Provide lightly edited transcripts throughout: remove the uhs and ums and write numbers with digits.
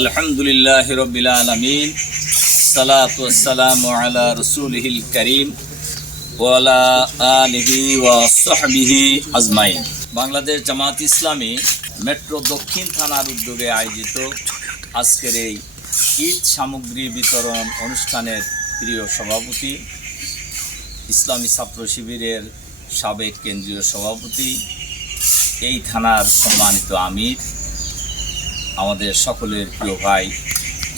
আলহামদুলিল্লাহি রাব্বিল আলামিন, সালাতু ওয়াসসালামু আলা রাসূলিহিল কারীম ওয়া আলা আলিহি ওয়া সাহবিহি আজমাইন। বাংলাদেশ জামাত ইসলামী মেট্রো দক্ষিণ থানার উদ্যোগে আয়োজিত আজকের এই ঈদ সামগ্রী বিতরণ অনুষ্ঠানের প্রিয় সভাপতি, ইসলামী ছাত্র শিবিরের সাবেক কেন্দ্রীয় সভাপতি, এই থানার সম্মানিত আমির, আমাদের সকলের প্রিয় ভাই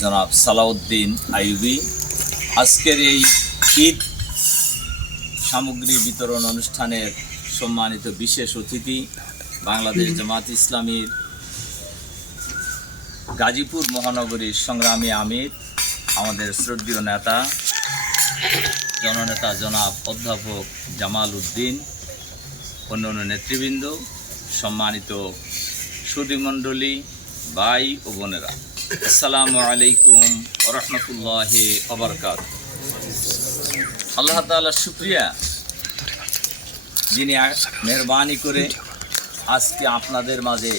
জনাব সালাউদ্দিন আইয়ুবী, আজকের এই ঈদ সামগ্রী বিতরণ অনুষ্ঠানের সম্মানিত বিশেষ অতিথি, বাংলাদেশ জামাত ইসলামীর গাজীপুর মহানগরীর সংগ্রামী আমির, আমাদের শ্রদ্ধেয় নেতা জননেতা জনাব অধ্যাপক জামাল উদ্দিন, অন্যান্য নেতৃবৃন্দ, সম্মানিত সুধীমণ্ডলী, ভাই ও বোনেরা, আসসালামু আলাইকুম ওয়া রাহমাতুল্লাহি ওয়া বারাকাতুহু। আল্লাহ তাআলার শুকরিয়া, যিনি মেহরবানি করে আজকে আপনাদের মাঝে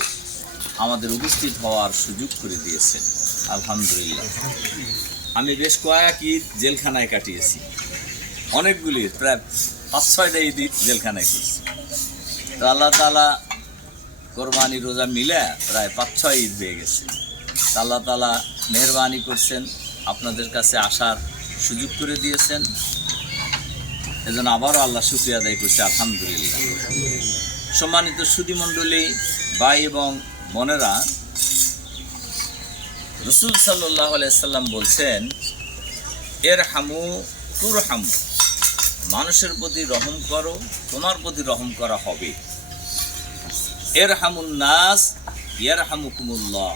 আমাদের উপস্থিত হওয়ার সুযোগ করে দিয়েছেন। আলহামদুলিল্লাহ। আমি বেশ কয়েক ঈদ জেলখানায় কাটিয়েছি, অনেকগুলি, প্রায় 5-6টা ঈদ জেলখানায় করছি। তো আল্লাহ তাআলা কোরবানি রোজা মিলে প্রায় 5-6 ঈদ হয়ে গেছে। আল্লাহ তাআলা মেহরবানি করছেন, আপনাদের কাছে আসার সুযোগ করে দিয়েছেন, এজন্য আবারও আল্লাহ শুকরিয়া আদায় করছি। আলহামদুলিল্লাহ। সম্মানিত সুধীমণ্ডলী, ভাই এবং বোনেরা, রাসূল সাল্লাল্লাহু আলাইহি সাল্লাম বলছেন, ইরহামু তুরহামু, মানুষের প্রতি রহম করো, তোমার প্রতি রহম করা হবে। ইরহামুন নাস ইয়ারহামুকুমুল্লাহ,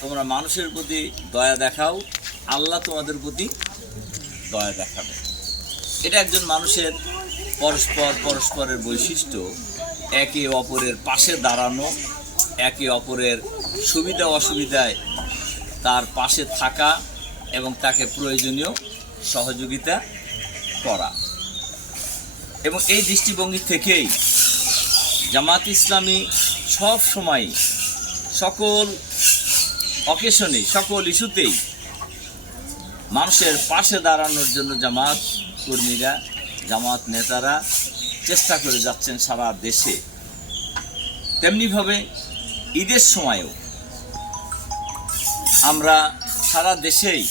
তোমরা মানুষের প্রতি দয়া দেখাও, আল্লাহ তোমাদের প্রতি দয়া দেখাবে। এটা একজন মানুষের পরস্পরের বৈশিষ্ট্য, একে অপরের পাশে দাঁড়ানো, একে অপরের সুবিধা অসুবিধায় তার পাশে থাকা এবং তাকে প্রয়োজনীয় সহযোগিতা করা। এবং এই দৃষ্টিভঙ্গি থেকেই জামাত ইসলামী সব সময়, সকল অকেশনে, সকল ইস্যুতেই মানুষের পাশে দাঁড়ানোর জন্য জামাত কর্মীরা, জামাত নেতারা চেষ্টা করে যাচ্ছেন সারা দেশে। তেমনিভাবে ঈদের সময়ও আমরা সারা দেশেই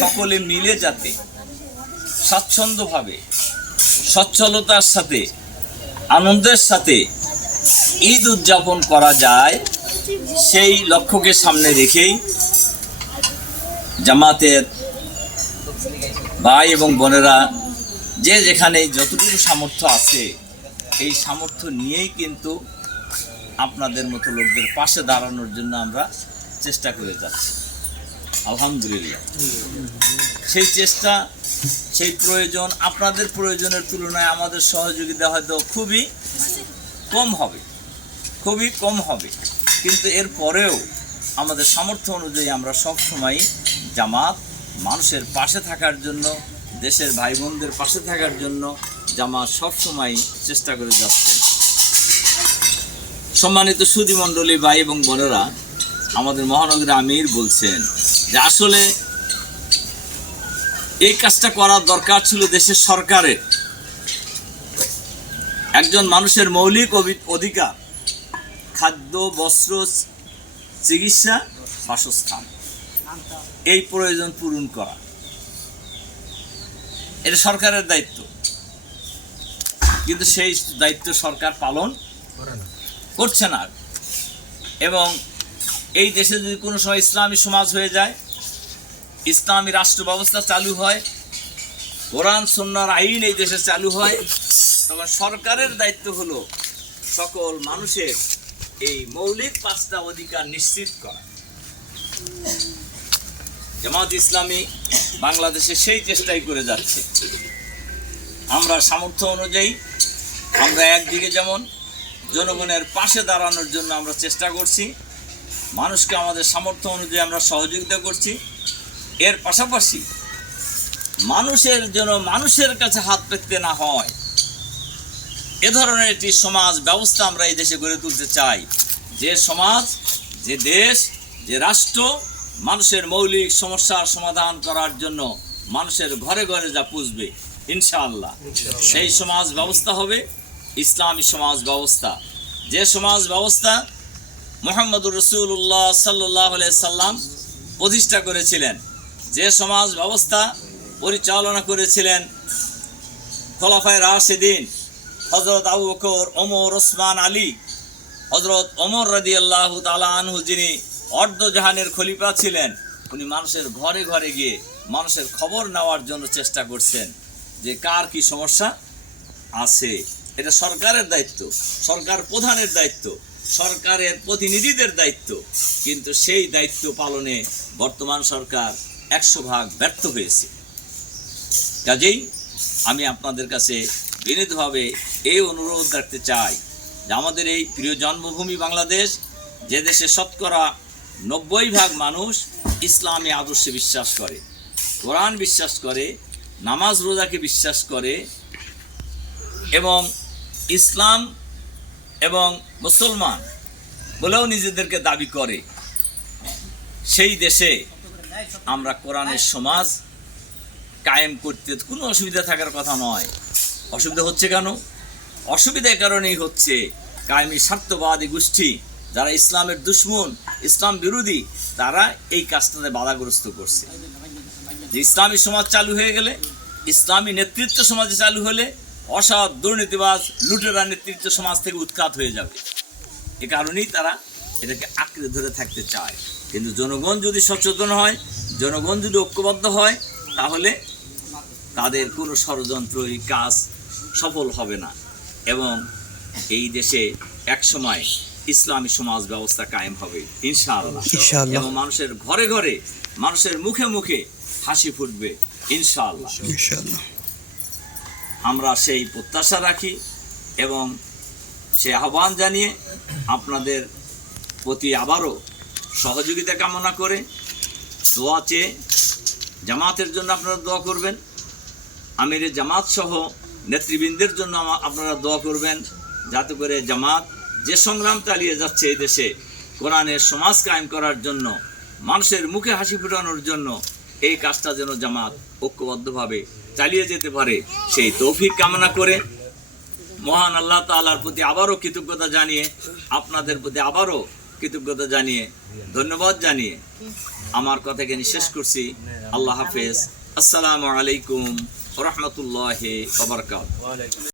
সকলে মিলে যাতে স্বাচ্ছন্দ্যভাবে, সচ্ছলতার সাথে, আনন্দের সাথে ঈদ উদযাপন করা যায়, সেই লক্ষ্যকে সামনে রেখেই জামাতের ভাই এবং বোনেরা যে যেখানে যতটুকু সামর্থ্য আছে, এই সামর্থ্য নিয়েই কিন্তু আপনাদের মতো লোকদের পাশে দাঁড়ানোর জন্য আমরা চেষ্টা করে যাচ্ছি। আলহামদুলিল্লাহ। সেই চেষ্টা, সেই প্রয়োজন, আপনাদের প্রয়োজনের তুলনায় আমাদের সহযোগিতা হয়তো খুবই কম হবে, কিন্তু এর পরেও আমাদের সামর্থ্য অনুযায়ী আমরা সবসময় জামাত মানুষের পাশে থাকার জন্য, দেশের ভাই বোনদের পাশে থাকার জন্য জামাত সবসময় চেষ্টা করে যাচ্ছে। সম্মানিত সুধীমণ্ডলী, ভাই এবং বোনেরা, আমাদের মহানগরীর আমির বলছেন যে আসলে এই কাজটা করার দরকার ছিল দেশের সরকারের। একজন মানুষের মৌলিক অধিকার খাদ্য, বস্ত্র, চিকিৎসা, বাসস্থান, এই প্রয়োজন পূরণ করা, এটা সরকারের দায়িত্ব। কিন্তু সেই দায়িত্ব সরকার পালন করছে না। এবং এই দেশে যদি কোনো সময় ইসলামী সমাজ হয়ে যায়, ইসলামী রাষ্ট্র ব্যবস্থা চালু হয়, কোরআন সুন্নাহর আইন এই দেশে চালু হয়, তখন সরকারের দায়িত্ব হলো সকল মানুষের এই মৌলিক 5টা অধিকার নিশ্চিত করা। জামাত ইসলামী বাংলাদেশে সেই চেষ্টাই করে যাচ্ছে। আমরা সামর্থ্য অনুযায়ী আমরা একদিকে যেমন জনগণের পাশে দাঁড়ানোর জন্য আমরা চেষ্টা করছি, মানুষকে আমাদের সামর্থ্য অনুযায়ী আমরা সহযোগিতা করছি, এর পাশাপাশি মানুষের যেন মানুষের কাছে হাত পেতে না হয়, এ ধরনের একটি সমাজ ব্যবস্থা আমরা এই দেশে গড়ে তুলতে চাই। যে সমাজ, যে দেশ যে রাষ্ট্র মানুষের মৌলিক সমস্যার সমাধান করার জন্য মানুষের ঘরে ঘরে যা পুষবে ইনশাআল্লাহ, সেই সমাজ ব্যবস্থা হবে ইসলামী সমাজ ব্যবস্থা। যে সমাজ ব্যবস্থা মুহাম্মদুর রাসূলুল্লাহ সাল্লাল্লাহু আলাইহি সাল্লাম প্রতিষ্ঠা করেছিলেন, যে সমাজ ব্যবস্থা পরিচালনা করেছিলেন খোলাফায়ে রাশিদিন হযরত আবু বকর, ওমর, ওসমান, আলী। হযরত ওমর রাদিয়াল্লাহু তাআলা আনহু, যিনি অর্ধজাহানের খলিফা ছিলেন, উনি মানুষের ঘরে ঘরে গিয়ে মানুষের খবর নেওয়ার জন্য চেষ্টা করছেন যে কার কি সমস্যা আছে। এটা সরকারের দায়িত্ব, সরকার প্রধানের দায়িত্ব, সরকারের প্রতিনিধিদের দায়িত্ব, কিন্তু সেই দায়িত্ব পালনে বর্তমান সরকার 100% ব্যর্থ হয়েছে। কাজেই আমি আপনাদের কাছে বিনীতভাবে এই অনুরোধ রাখতে চাই যে আমাদের এই প্রিয় জন্মভূমি বাংলাদেশ, যে দেশে শতকরা 90% মানুষ ইসলামী আদর্শে বিশ্বাস করে, কোরআন বিশ্বাস করে, নামাজ রোজাকে বিশ্বাস করে এবং ইসলাম এবং মুসলমান বলেও নিজেদেরকে দাবি করে, সেই দেশে আমরা কোরআনের সমাজ কায়েম করতে কোনো অসুবিধা থাকার কথা নয়। অসুবিধা হচ্ছে কেন? অসুবিধা কারণেই হচ্ছে কায়েমি স্বার্থবাদী গোষ্ঠী, যারা ইসলামের দুশমন, ইসলাম বিরোধী, তারা এই কাজটাতে বাধাগ্রস্ত করছে। যে ইসলামী সমাজ চালু হয়ে গেলে, ইসলামী নেতৃত্ব সমাজে চালু হলে অসৎ, দুর্নীতিবাজ, লুটেরা নেতৃত্ব সমাজ থেকে উৎখাত হয়ে যাবে। এ কারণেই তারা এটাকে আঁকড়ে ধরে থাকতে চায়। কিন্তু জনগণ যদি সচেতন হয়, জনগণ যদি ঐক্যবদ্ধ হয়, তাহলে তাদের কোনো ষড়যন্ত্রই কাজ সফল হবে না এবং এই দেশে একসময় ইসলামী সমাজ ব্যবস্থা কায়েম হবে ইনশাআল্লাহ। এবং মানুষের ঘরে ঘরে, মানুষের মুখে মুখে হাসি ফুটবে ইনশাআল্লাহ। আমরা সেই প্রত্যাশা রাখি এবং সেই আহ্বান জানিয়ে আপনাদের প্রতি আবারও সহযোগিতা কামনা করে দোয়া চেয়ে জামাতের জন্য আপনারা দোয়া করবেন, আমিরে জামাত সহ নেতৃবৃন্দের জন্য আপনারা দোয়া করবেন, যাতে করে জামাত যে সংগ্রাম চালিয়ে যাচ্ছে এই দেশে কোরআনের সমাজ কায়েম করার জন্য, মানুষের মুখে হাসি ফোটানোর জন্য, এই কাজটা যেন জামাত ঐক্যবদ্ধভাবে চালিয়ে যেতে পারে, সেই তৌফিক কামনা করে মহান আল্লাহ তাআলার প্রতি আবারও কৃতজ্ঞতা জানিয়ে, আপনাদের প্রতি আবারও কৃতজ্ঞতা জানিয়ে, ধন্যবাদ জানিয়ে আমার কথাকে শেষ করছি। আল্লাহ হাফেজ। আসসালামু আলাইকুম ওয়া রাহমাতুল্লাহি ওয়া বারাকাতুহু।